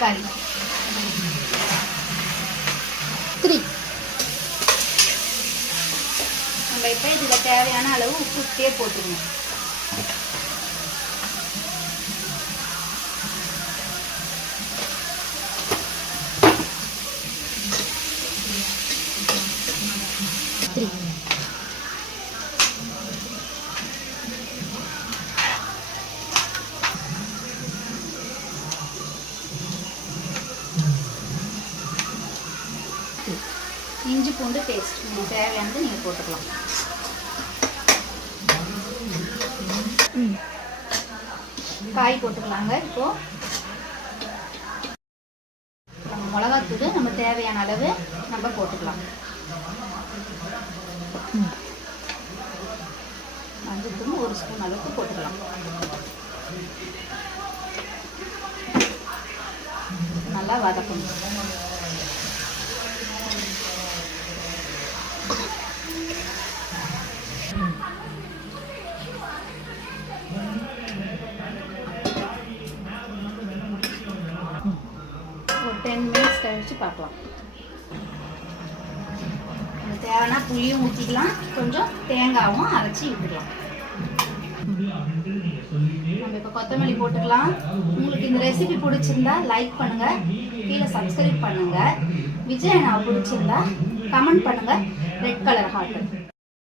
தக்காளி 3. நம்ம இப்போ இதில் தேவையான அளவு உப்பு போட்டுக்கணும். இஞ்சி பூண்டு பேஸ்ட் உங்களுக்கு தேவையானது நீங்கள் போட்டுக்கலாம். காய் போட்டுக்கலாங்க. இப்போது நம்ம மிளகாத்தூள் நம்ம தேவையான அளவு நம்ம போட்டுக்கலாம். மஞ்சத்தூள் 1 ஸ்பூன் அளவுக்கு போட்டுக்கலாம். நல்லா வதக்கணும். ஒரு 10 மினிட்ஸ் கழிச்சு பார்க்கலாம். தேவைன்னா புளியும் ஊற்றிக்கலாம், கொஞ்சம் தேங்காயும் அரைச்சி ஊற்றிக்கலாம். நம்ம இப்போ கொத்தமல்லி போட்டுக்கலாம். உங்களுக்கு இந்த ரெசிபி பிடிச்சிருந்தா லைக் பண்ணுங்க, கீழே சப்ஸ்கிரைப் பண்ணுங்க. விஜய் நான் பிடிச்சிருந்தா கமெண்ட் பண்ணுங்க. Red colour heart.